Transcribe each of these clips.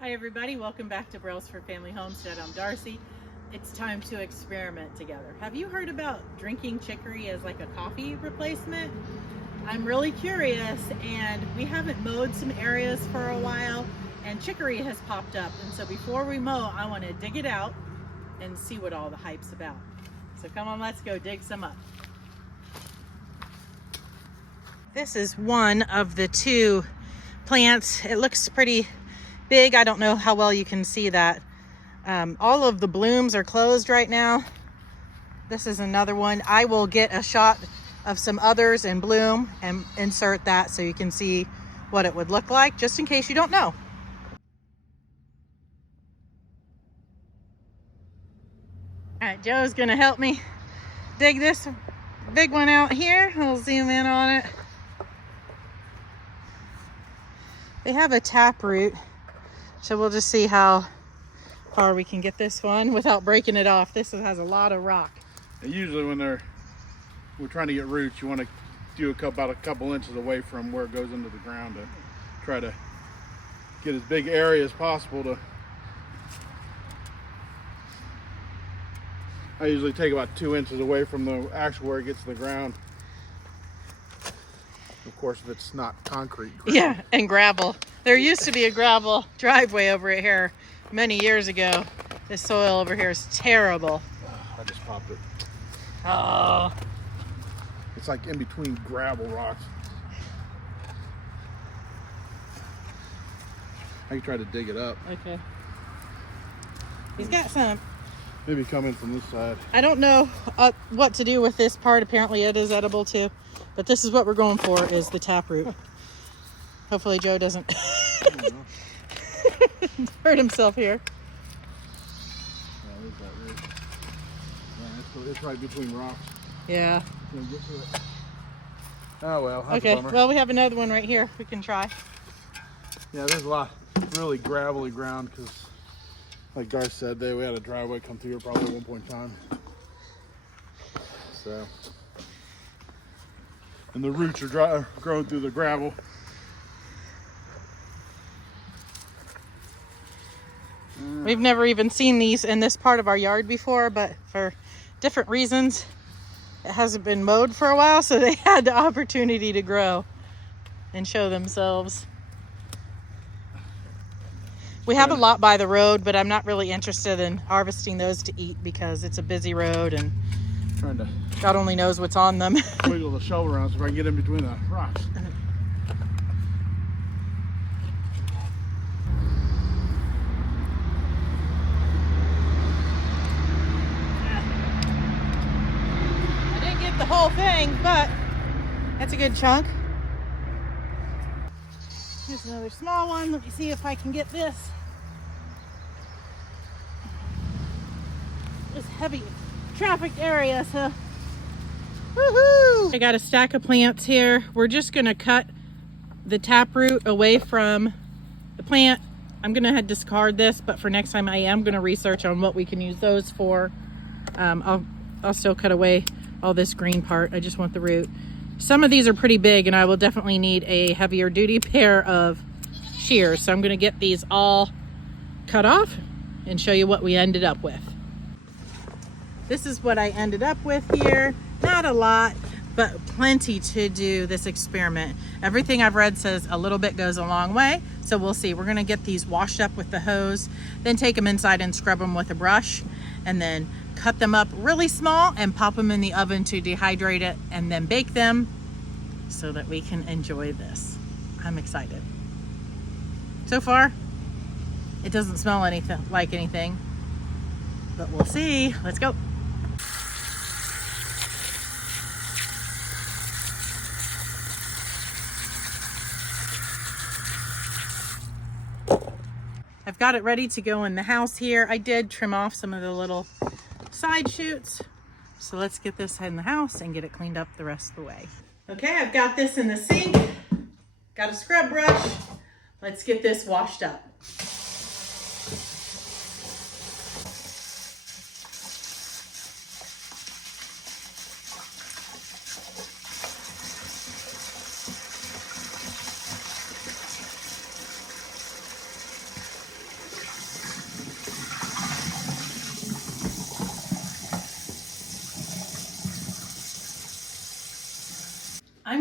Hi everybody, welcome back to Brelsford Family Homestead. I'm Darcy. It's time to experiment together. Have you heard about drinking chicory as like a coffee replacement? I'm really curious, and we haven't mowed some areas for a while and chicory has popped up, and so before we mow I want to dig it out and see what all the hype's about. So come on, let's go dig some up. This is one of the two plants. It looks pretty big. I don't know how well you can see that. All of the blooms are closed right now. This is another one. I will get a shot of some others in bloom and insert that so you can see what it would look like, just in case you don't know. All right, Joe's gonna help me dig this big one out here. We'll zoom in on it. They have a tap root, so we'll just see how far we can get this one without breaking it off. This has a lot of rock. And usually when we're trying to get roots, you want to do about a couple inches away from where it goes into the ground to try to get as big area as possible. I usually take about 2 inches away from the actual where it gets to the ground. Of course, if it's not concrete. Yeah, and gravel. There used to be a gravel driveway over here many years ago. This soil over here is terrible. I just popped it. Oh. It's like in between gravel rocks. I can try to dig it up. Okay. He's got some. Maybe come in from this side. I don't know what to do with this part. Apparently it is edible too. But this is what we're going for, is the taproot. Hopefully Joe doesn't hurt himself here. Yeah, there's that root. Yeah, it's right between rocks. Yeah. Get to it. Oh well, that's okay, a bummer. well we have another one right here we can try. Yeah, there's a lot really gravelly ground because, like Darcy said, we had a driveway come through here probably at one point in time. So, and the roots are growing through the gravel. We've never even seen these in this part of our yard before, but for different reasons it hasn't been mowed for a while, so they had the opportunity to grow and show themselves. We have a lot by the road, but I'm not really interested in harvesting those to eat because it's a busy road and Trying to God only knows what's on them. wiggle the shovel around so if I can get in between the rocks. I didn't get the whole thing, but that's a good chunk. Here's another small one. Let me see if I can get this. This heavy trafficked area, so woohoo! I got a stack of plants here. We're just gonna cut the taproot away from the plant. I'm gonna discard this, but for next time I am gonna research on what we can use those for. I'll still cut away all this green part. I just want the root. Some of these are pretty big and I will definitely need a heavier duty pair of shears. So I'm gonna get these all cut off and show you what we ended up with. This is what I ended up with here. Not a lot, but plenty to do this experiment. Everything I've read says a little bit goes a long way. So we'll see. We're gonna get these washed up with the hose, then take them inside and scrub them with a brush, and then cut them up really small and pop them in the oven to dehydrate it and then bake them so that we can enjoy this. I'm excited. So far, it doesn't smell anything like anything, but we'll see. Let's go. I've got it ready to go in the house here. I did trim off some of the little side shoots. So let's get this in the house and get it cleaned up the rest of the way. Okay, I've got this in the sink. Got a scrub brush. Let's get this washed up.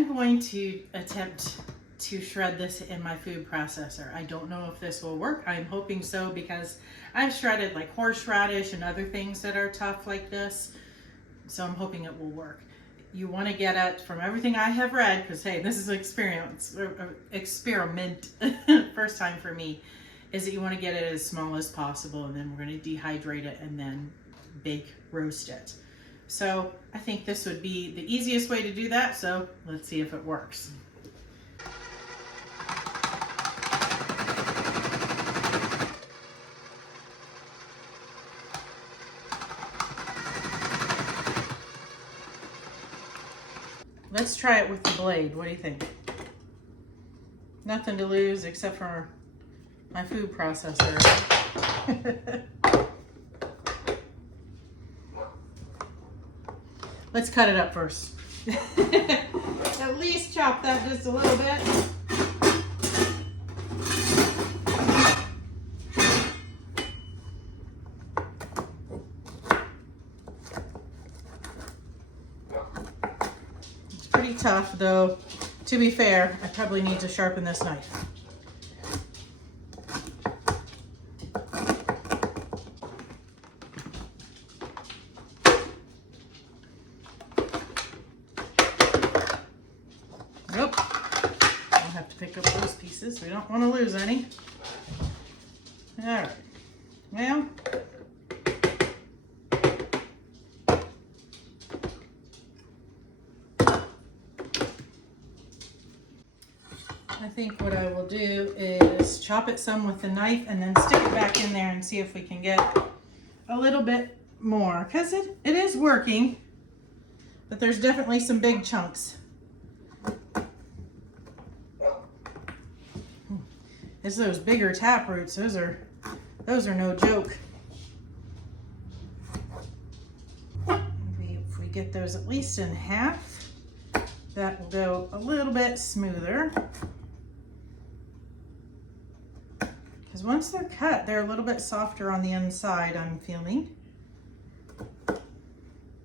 I'm going to attempt to shred this in my food processor. I don't know if this will work. I'm hoping so, because I've shredded like horseradish and other things that are tough like this. So I'm hoping it will work. You want to get it, from everything I have read, because hey, this is an experiment, first time for me, is that you want to get it as small as possible, and then we're going to dehydrate it and then bake roast it. So I think this would be the easiest way to do that, so let's see if it works. Let's try it with the blade. What do you think? Nothing to lose except for my food processor. Let's cut it up first. At least chop that just a little bit. It's pretty tough though. To be fair, I probably need to sharpen this knife. Nope. I'll have to pick up those pieces. We don't want to lose any. All right. Well, I think what I will do is chop it some with the knife and then stick it back in there and see if we can get a little bit more, because it is working, but there's definitely some big chunks. It's those bigger tap roots. Those are no joke. If we get those at least in half, that will go a little bit smoother. Because once they're cut, they're a little bit softer on the inside, I'm feeling.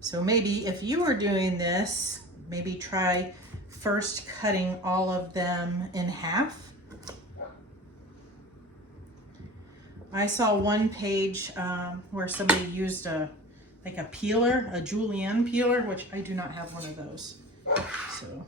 So maybe if you were doing this, maybe try first cutting all of them in half. I saw one page where somebody used like a peeler, a julienne peeler, which I do not have one of those. So.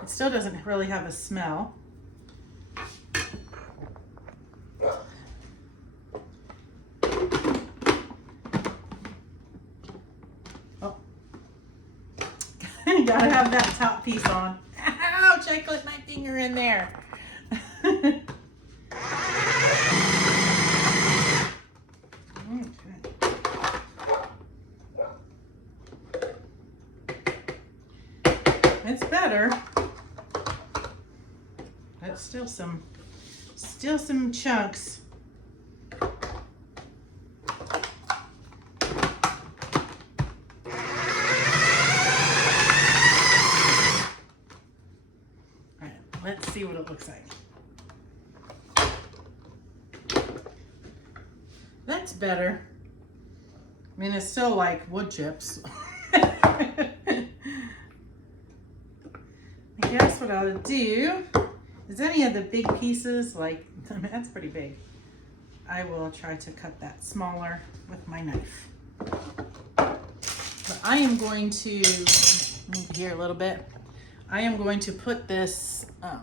It still doesn't really have a smell. Gotta have that top piece on. Ouch, I clipped my finger in there. Okay. It's better. That's still some chunks. Let's see what it looks like. That's better. I mean, it's still like wood chips. I guess what I'll do is any of the big pieces, like, I mean, that's pretty big. I will try to cut that smaller with my knife. But I am going to move here a little bit. I am going to put this, I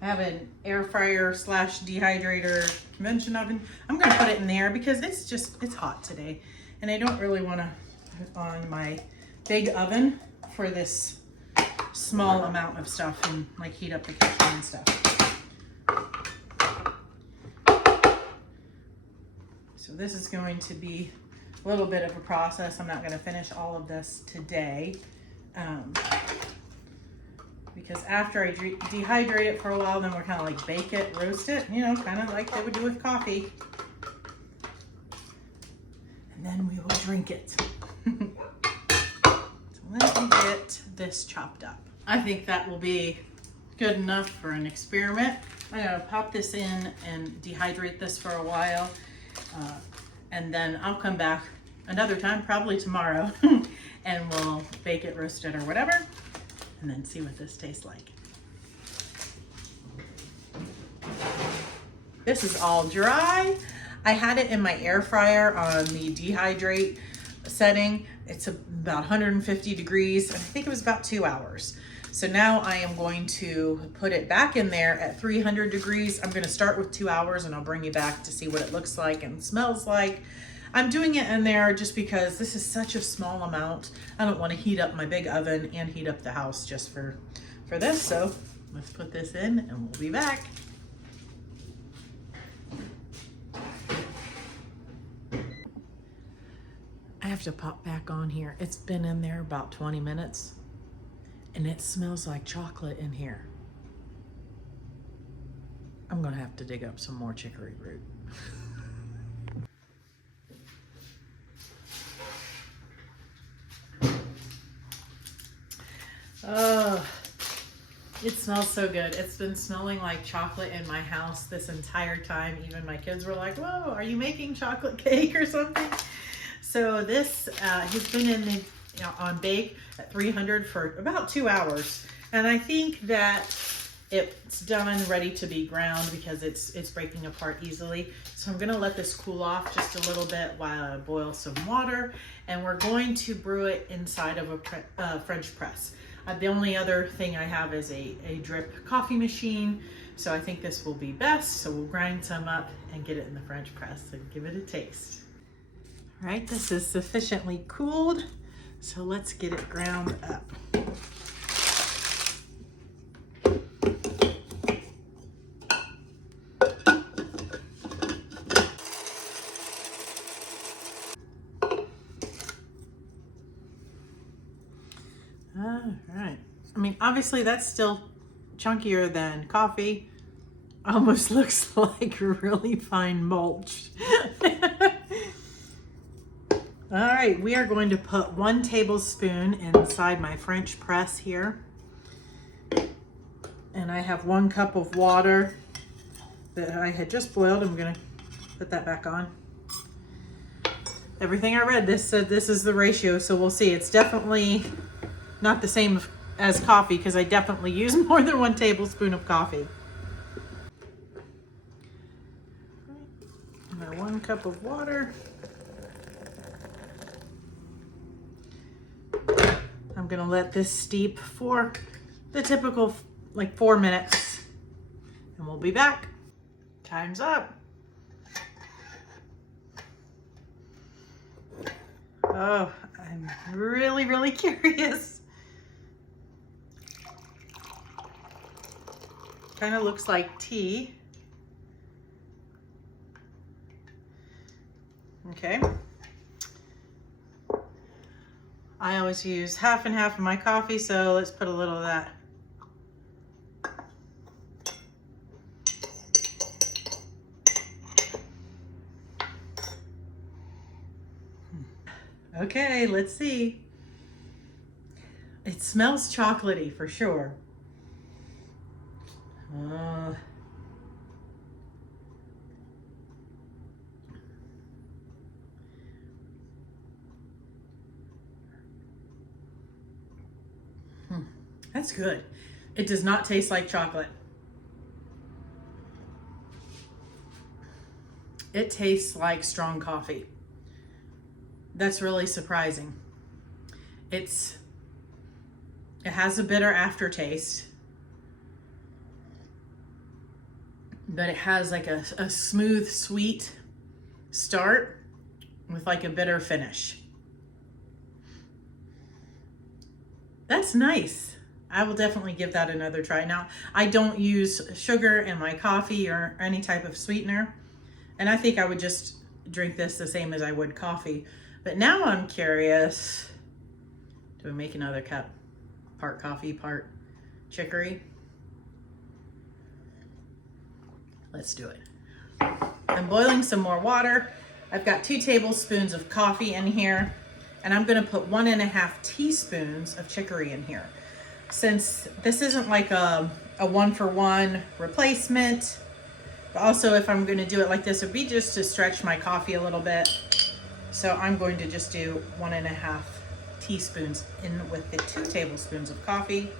have an air fryer / dehydrator convention oven. I'm going to put it in there because it's hot today. And I don't really want to put it on my big oven for this small amount of stuff and like heat up the kitchen and stuff. So this is going to be a little bit of a process. I'm not going to finish all of this today. Because after I dehydrate it for a while, then we're kind of like bake it, roast it, you know, kind of like they would do with coffee. And then we will drink it. So let me get this chopped up. I think that will be good enough for an experiment. I'm gonna pop this in and dehydrate this for a while. And then I'll come back another time, probably tomorrow, and we'll bake it, roast it, or whatever, and then see what this tastes like. This is all dry. I had it in my air fryer on the dehydrate setting. It's about 150 degrees, and I think it was about 2 hours. So now I am going to put it back in there at 300 degrees. I'm gonna start with 2 hours and I'll bring you back to see what it looks like and smells like. I'm doing it in there just because this is such a small amount. I don't wanna heat up my big oven and heat up the house just for this. So let's put this in and we'll be back. I have to pop back on here. It's been in there about 20 minutes. And it smells like chocolate in here. I'm gonna have to dig up some more chicory root. Oh, it smells so good. It's been smelling like chocolate in my house this entire time. Even my kids were like, whoa, are you making chocolate cake or something? So this has been in the on bake at 300 for about 2 hours, and I think that it's done, ready to be ground because it's breaking apart easily. So I'm gonna let this cool off just a little bit while I boil some water, and we're going to brew it inside of a French press. The only other thing I have is a drip coffee machine, so I think this will be best. So we'll grind some up and get it in the French press and give it a taste. All right, this is sufficiently cooled. So let's get it ground up. All right. I mean, obviously that's still chunkier than coffee. Almost looks like really fine mulch. All right, we are going to put 1 tablespoon inside my French press here. And I have 1 cup of water that I had just boiled. I'm gonna put that back on. Everything I read, this said this is the ratio, so we'll see. It's definitely not the same as coffee because I definitely use more than 1 tablespoon of coffee. My 1 cup of water. I'm gonna let this steep for the typical like 4 minutes and we'll be back. Time's up. Oh, I'm really curious. Kind of looks like tea. Okay. I always use half and half of my coffee, so let's put a little of that. Okay, let's see. It smells chocolatey for sure. That's good. It does not taste like chocolate. It tastes like strong coffee. That's really surprising. It has a bitter aftertaste, but it has like a smooth, sweet start with like a bitter finish. That's nice. I will definitely give that another try. Now, I don't use sugar in my coffee or any type of sweetener, and I think I would just drink this the same as I would coffee. But now I'm curious, do we make another cup? Part coffee, part chicory? Let's do it. I'm boiling some more water. I've got 2 tablespoons of coffee in here. and I'm gonna put 1.5 teaspoons of chicory in here. Since this isn't like a one-for-one replacement, but also if I'm gonna do it like this, it'd be just to stretch my coffee a little bit. So I'm going to just do 1.5 teaspoons in with the 2 tablespoons of coffee.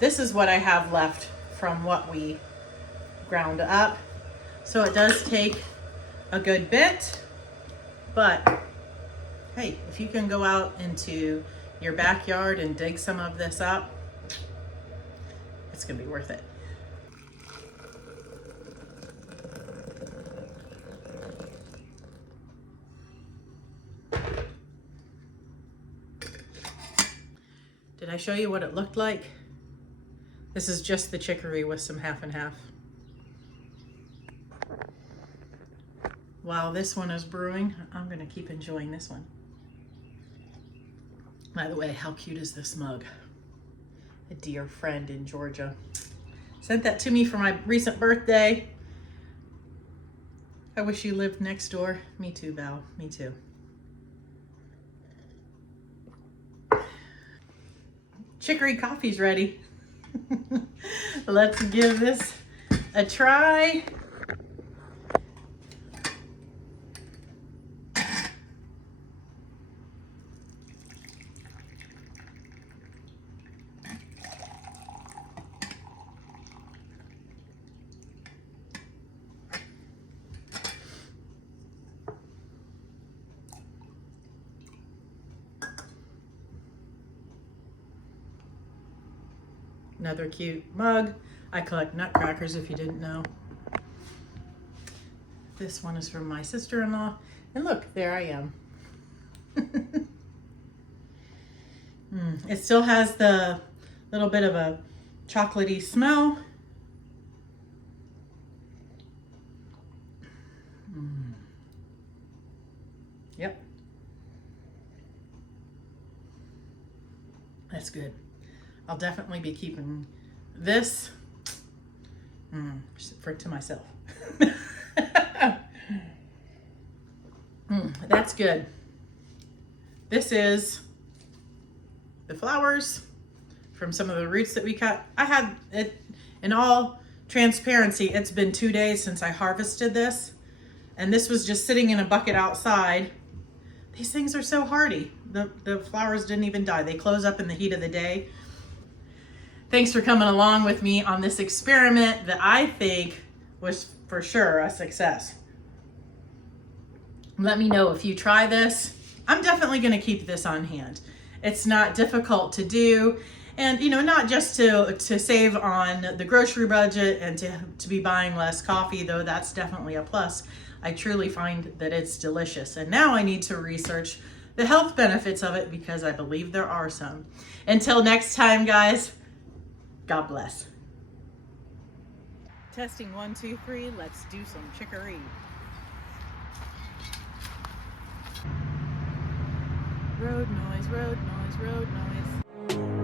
This is what I have left from what we ground up. So it does take a good bit, but hey, if you can go out into your backyard and dig some of this up, it's gonna be worth it. Did I show you what it looked like? This is just the chicory with some half and half. While this one is brewing, I'm gonna keep enjoying this one. By the way, how cute is this mug? A dear friend in Georgia sent that to me for my recent birthday. I wish you lived next door. Me too, Val, me too. Chicory coffee's ready. Let's give this a try. Another cute mug. I collect nutcrackers if you didn't know. This one is from my sister-in-law. And look, there I am. It still has the little bit of a chocolatey smell. Yep. That's good. I'll definitely be keeping this to myself. That's good. This is the flowers from some of the roots that we cut. I had it, in all transparency, it's been 2 days since I harvested this, and this was just sitting in a bucket outside. These things are so hardy. The flowers didn't even die. They close up in the heat of the day. Thanks for coming along with me on this experiment that I think was for sure a success. Let me know if you try this. I'm definitely going to keep this on hand. It's not difficult to do, and not just to save on the grocery budget and to be buying less coffee, though that's definitely a plus. I truly find that it's delicious, and now I need to research the health benefits of it because I believe there are some. Until next time, guys, God bless. Testing 1, 2, 3. Let's do some chicory. Road noise, road noise, road noise.